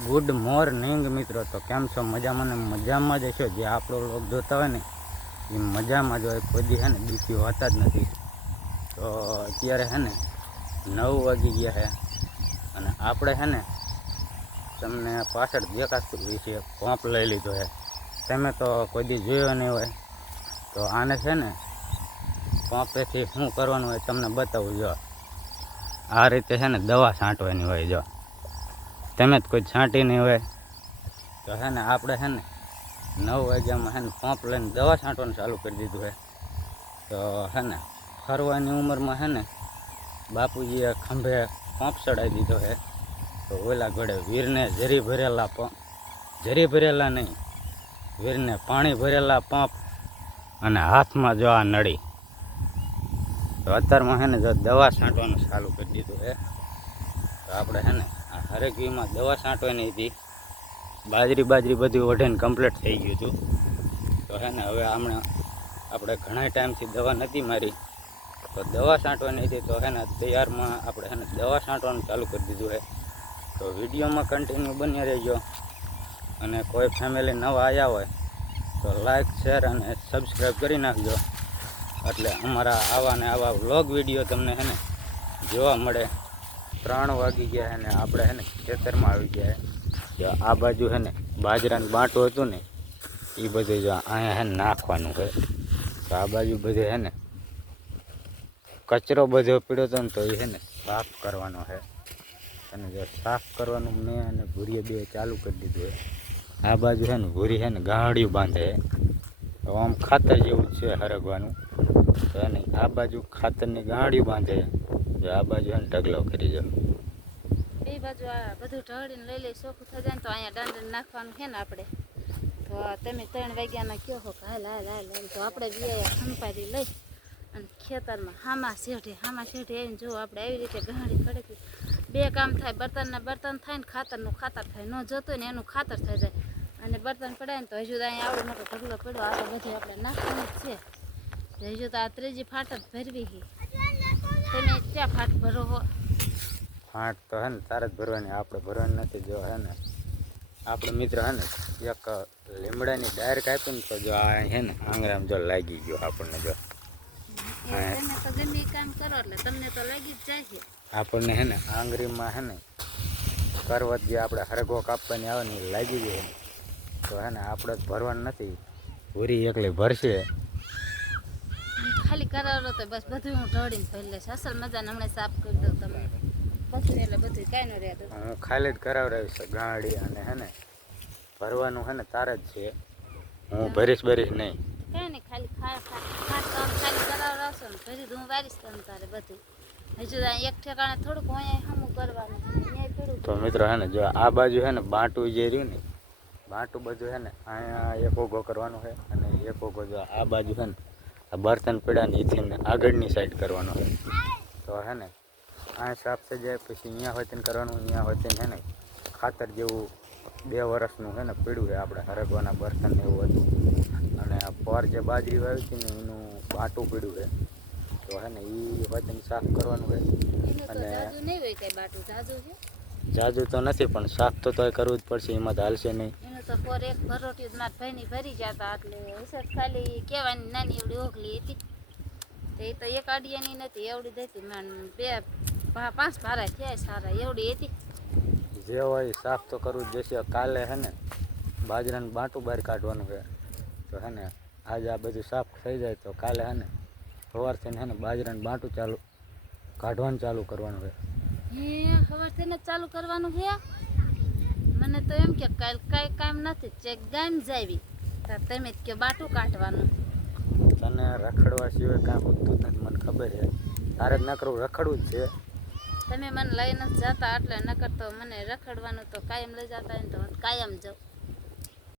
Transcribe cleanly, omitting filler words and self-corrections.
Good morning મિત્રો, તો કેમ છો? મજામાં જ છો? જે આપણો લોક જોતા હોય ને એ મજામાં જ હોય, કોઈ દી હે ને દુઃખી હોતા જ નથી. તો અત્યારે હે ને 9 વાગી ગયા છે અને આપણે હે ને તમને પાછળ દેખાતું વિશે પંપ લઈ લીધો છે. તમે તો કોઈ દી જોયો નહીં હોય, તો આને છે ને પંપેથી શું કરવાનું હોય તમને બતાવું. જો આ રીતે છે ને દવા છાંટવાની હોય. જો તમે જ કોઈ છાંટી નહીં હોય તો હે ને આપણે હે ને 9 વાગ્યામાં હે ને પંપ લઈને દવા છાંટવાનું ચાલુ કરી દીધું છે. તો હે ને ફરવાની ઉંમરમાં હે ને બાપુજીએ ખંભે પંપ ચડાવી દીધો છે. તો ઓલા ઘોડે વીરને ઝરી ભરેલા નહીં, વીરને પાણી ભરેલા પંપ અને હાથમાં જો આ નળી. તો અત્યારમાં હે ને જો દવા છાંટવાનું ચાલુ કરી દીધું છે. તો આપણે હે ને આ હરેકવીમાં દવા છાંટવાની હતી. બાજરી બધું ઓઢીને કમ્પ્લીટ થઈ ગયું હતું. તો હે ને હવે આપણે ઘણા ટાઈમથી દવા નથી મારી, તો દવા છાંટવાની હતી. તો હે ને તૈયારમાં આપણે હે ને દવા છાંટવાનું ચાલુ કરી દીધું છે. તો વિડીયોમાં કન્ટિન્યુ બની રહેજો અને કોઈ ફેમિલી નવા આવ્યા હોય તો લાઈક, શેર અને સબસ્ક્રાઈબ કરી નાખજો, એટલે અમારા આવા ને આવા વ્લોગ વિડીયો તમને હે ને જોવા મળે. 3 વાગી ગયા અને આપણે હે ને ખેતરમાં આવી ગયા. જો આ બાજુ હે ને બાજરાનું બાંટું હતું ને એ બધું જો અહીંયા હે ને નાખવાનું છે. તો આ બાજુ બધે હે ને કચરો બધો પીડ્યો હતો ને, તો એ હે ને સાફ કરવાનો છે. અને જો સાફ કરવાનું મેં અને ભૂરીએ બે ચાલુ કરી દીધું છે. આ બાજુ છે ને ભૂરી છે ને ગાંડિયું બાંધે. તો આમ ખાતર જેવું છે હરગવાનું. તો એને આ બાજુ ખાતરની ગાંડિયું બાંધે. જો આ બાજુ એને ઢગલો કરી જો બે બાજુ આ બધું ઢળીને લઈ ચોખ્ખું થઈ જાય ને, તો અહીંયા દાંડે નાખવાનું છે ને આપણે. તો તમે 3 વાગ્યાના કહો છો કે હાલ તો આપણે બે ખંપારી લઈ અને ખેતરમાં હામા શેઠે આવીને જો આપણે આવી રીતે ગાંડી ખડકી બે કામ થાય. બર્તન થાય ને ખાતરનું ખાતર થાય. ન જોતું ને એનું ખાતર થઈ જાય. અને બર્તન પડાય ને તો હજુ તો અહીંયા આવડો મોટો ઢગલો પડ્યો. આ તો બધું આપણે નાખવાનું જ છે. હજુ તો આ 3જી ફાટ જ ભરવી છે. તમે ક્યાં ફાટ ભરો હો? ફાટ તો હે ને તારે જ ભરવાની, આપણે ભરવાની નથી. જો હે ને આપણે મિત્ર હે ને એક લીમડાની ડાયર કાપી ને, તો જો આ હે ને આંગળામાં જો લાગી ગયો આપણને. જો તમે તો ગમે કામ કરો એટલે તમને તો લાગી જ જાય છે. આપણને હે ને આંગળીમાં હે ને કરવત જે આપણે હરગો કાપવાની આવે ને એ લાગી ગઈ. તો હે ને આપણે જ ભરવાનું નથી, પૂરી એકલી ભરશે. ખાલી કરાવો તો બસ બધું હું ઢળીને ભરી લઈશ. અસલ મજાને હમણાં સાફ કરી દઉં તમને પછી, એટલે બધું કાંઈ ન રહેતું. હું ખાલી જ કરાવડાવીશ ગાડી. અને હે ને ભરવાનું હે ને તારે જ છે, હું ભરીશ નહીં. કાંઈ નહીં, ખાલી ખાલી કરાવડાવશો ને ભરી હું વારીશ તમે તારે બધું. હજુ એક ઠેકાણે થોડુંક અહીંયા સામું કરવાનું તો મિત્રો હે ને જો આ બાજુ હે ને બાંટું જે રહ્યું ને, બાંટું બધું હે ને અહીંયા એક ઓઘો કરવાનું છે. અને એક ઓઘો જો આ બાજુ હે ને આ બર્તન પીડાની એથી આગળની સાઈડ કરવાનો છે. તો હે ને આ સાફ થઈ જાય પછી અહીંયા હોય તેને કરવાનું. અહીંયા હોય તેને હે ને ખાતર જેવું 2 વર્ષનું છે ને પીડ્યું છે આપણે હરગવાના બર્તન એવું હતું. અને આ પર જે બાજરી વાવી હતી ને એનું બાંટું પીડ્યું છે. તો હે ને એ હોય તેને સાફ કરવાનું છે. અને જાજુ તો નથી પણ સાફ તો કરવું જ પડશે, એમાં તો હાલશે નહીં. એનું તો પોર એક ભરોટી મારા ભાઈની ભરી જતા, એટલે હશે ખાલી કહેવાની નાની એવડી ઓગલી હતી. તો એ તો એક આડિયાની નથી, એવડી દેતી માન 2-5 ભારા થયા સારા, એવડી હતી. જે હોય સાફ તો કરવું જ જશે. કાલે હે ને બાજરાનું બાંટું બહાર કાઢવાનું છે. તો હે ને આજે આ બધું સાફ થઈ જાય તો કાલે હે ને સવારથી હે ને બાજરાનું બાંટું કાઢવાનું ચાલુ કરવાનું છે. સવારથી ને ચાલુ કરવાનું છે. મને તો એમ કે કાલ કાંઈ કામ નથી, ચેક ગામ જાવી તમે જ કે બાટું કાઢવાનું. તને રખડવા સિવાય કાંઈ પૂછતું જ નથી, મને ખબર છે. તારે જ નકરું રખડવું જ છે. તમે મને લઈને જ જતા એટલે નકર તો મને રખડવાનું તો કાયમ લઈ જતા હોય ને તો કાયમ જાઉં.